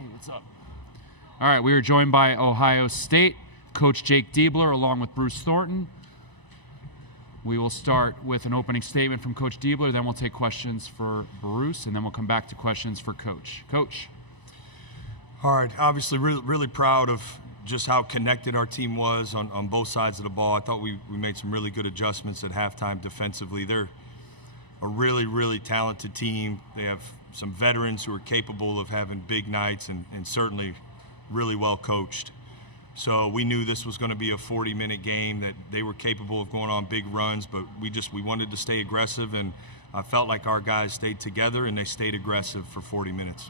Hey, what's up? All right, we are joined by Ohio State coach Jake Diebler along with Bruce Thornton. We will start with an opening statement from Coach Diebler, then we'll take questions for Bruce, and then we'll come back to questions for Coach. Coach. All right, obviously really proud of just how connected our team was on both sides of the ball. I thought we made some really good adjustments at halftime defensively. They're a really talented team. They have some veterans who are capable of having big nights and certainly really well coached. So we knew this was going to be a 40-minute game, that they were capable of going on big runs, but we wanted to stay aggressive, and I felt like our guys stayed together and they stayed aggressive for 40 minutes.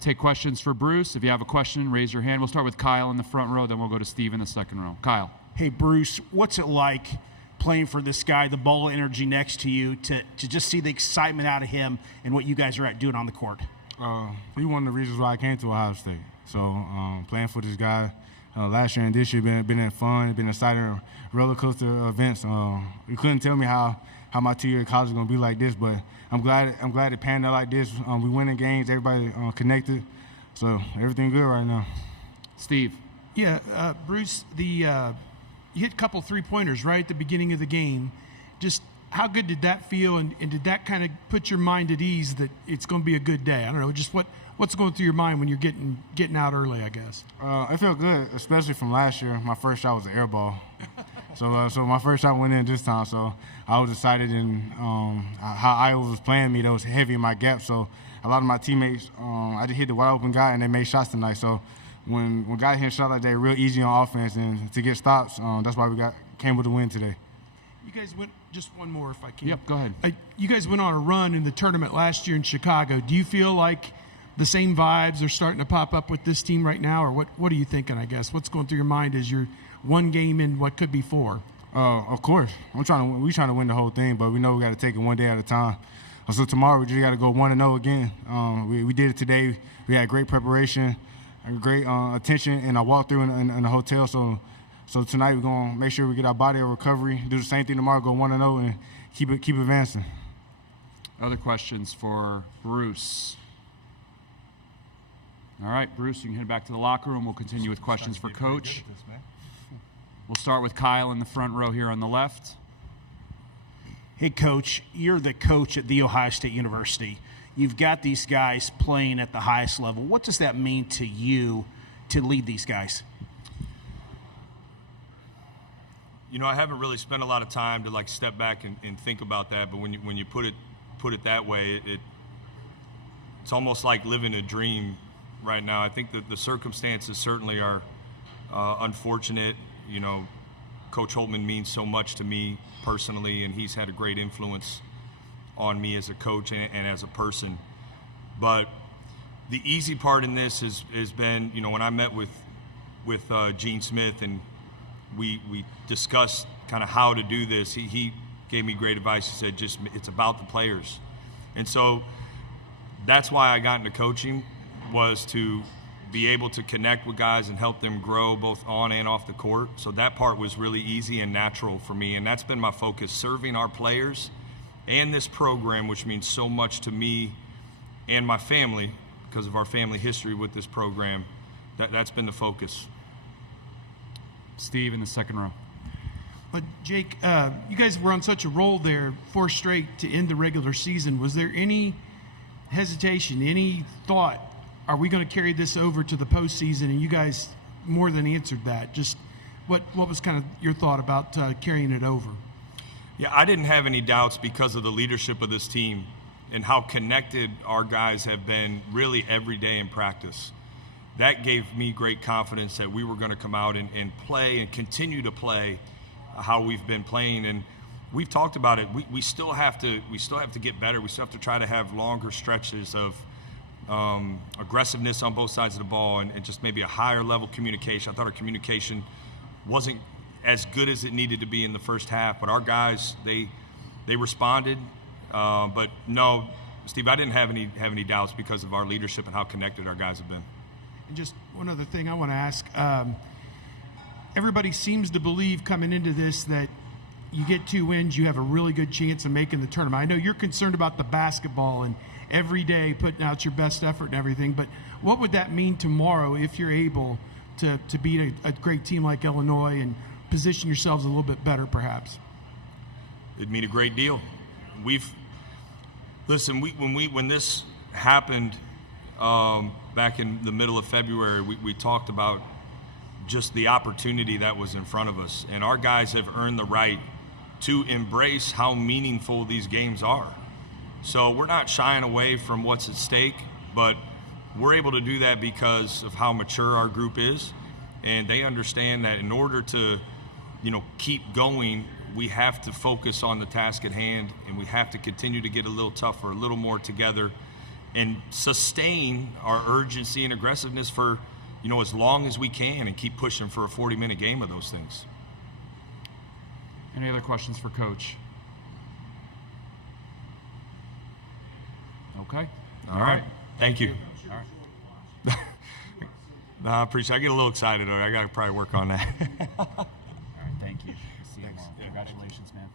Take questions for Bruce. If you have a question, raise your hand. We'll start with Kyle in the front row, then we'll go to Steve in the second row. Kyle. Hey, Bruce, what's it like playing for this guy, the ball of energy next to you, to just see the excitement out of him and what you guys are doing on the court? He's one of the reasons why I came to Ohio State. So playing for this guy last year and this year been fun, been exciting roller coaster events. You couldn't tell me how my 2 year in college is gonna be like this, but I'm glad it panned out like this. We winning games, everybody connected, so everything good right now. Steve. Yeah, Bruce, you hit a couple three-pointers right at the beginning of the game. Just how good did that feel, and did that kind of put your mind at ease that it's going to be a good day? I don't know, just what's going through your mind when you're getting out early, I guess? It felt good, especially from last year. My first shot was an air ball. So my first shot went in this time, so I was excited, and how Iowa was playing me, that was heavy in my gap. So a lot of my teammates, I just hit the wide open guy, and they made shots tonight. So when guys hit shots like that, real easy on offense, and to get stops, that's why we came with a win today. You guys went, just one more if I can. Yep, go ahead. You guys went on a run in the tournament last year in Chicago. Do you feel like the same vibes are starting to pop up with this team right now, or what are you thinking, I guess? What's going through your mind as you're one game in what could be four? Of course. We're trying to win the whole thing, but we know we got to take it one day at a time. So tomorrow we just got to go 1-0 again. We did it today. We had great preparation, great attention, and I walked through in the hotel. So tonight we're going to make sure we get our body a recovery, do the same thing tomorrow, go 1-0, and keep advancing. Other questions for Bruce? All right, Bruce, you can head back to the locker room. We'll continue with questions for Coach. We'll start with Kyle in the front row here on the left. Hey, Coach, you're the coach at The Ohio State University. You've got these guys playing at the highest level. What does that mean to you to lead these guys? You know, I haven't really spent a lot of time to step back and think about that, but when you put it that way, it's almost like living a dream right now. I think that the circumstances certainly are unfortunate. You know, Coach Holtman means so much to me personally, and he's had a great influence on me as a coach and as a person. But the easy part in this has been, you know, when I met with Gene Smith and we discussed kind of how to do this, he gave me great advice. He said, it's about the players. And so that's why I got into coaching, was to be able to connect with guys and help them grow both on and off the court. So that part was really easy and natural for me, and that's been my focus, serving our players and this program, which means so much to me and my family because of our family history with this program. That's been the focus. Steve in the second row. But Jake, you guys were on such a roll there, 4 straight to end the regular season. Was there any hesitation, any thought, are we going to carry this over to the postseason? And you guys more than answered that. Just what was kind of your thought about carrying it over? Yeah, I didn't have any doubts because of the leadership of this team and how connected our guys have been really every day in practice. That gave me great confidence that we were going to come out and play and continue to play how we've been playing. And we've talked about it. We still have to get better. We still have to try to have longer stretches of aggressiveness on both sides of the ball and just maybe a higher level communication. I thought our communication wasn't as good as it needed to be in the first half, but our guys, they responded. But no, Steve, I didn't have any doubts because of our leadership and how connected our guys have been. And just one other thing I want to ask. Everybody seems to believe coming into this that you get 2 wins, you have a really good chance of making the tournament. I know you're concerned about the basketball and every day putting out your best effort and everything, but what would that mean tomorrow if you're able to beat a great team like Illinois and position yourselves a little bit better perhaps? It'd mean a great deal. When this happened back in the middle of February, we talked about just the opportunity that was in front of us, and our guys have earned the right to embrace how meaningful these games are. So we're not shying away from what's at stake, but we're able to do that because of how mature our group is, and they understand that in order to, keep going, we have to focus on the task at hand, and we have to continue to get a little tougher, a little more together, and sustain our urgency and aggressiveness for, as long as we can, and keep pushing for a 40-minute game of those things. Any other questions for Coach? Okay. All right. Thank you. All right. No, I appreciate it. I get a little excited. I got to probably work on that. All right. Thank you. We'll see you tomorrow. Congratulations, man.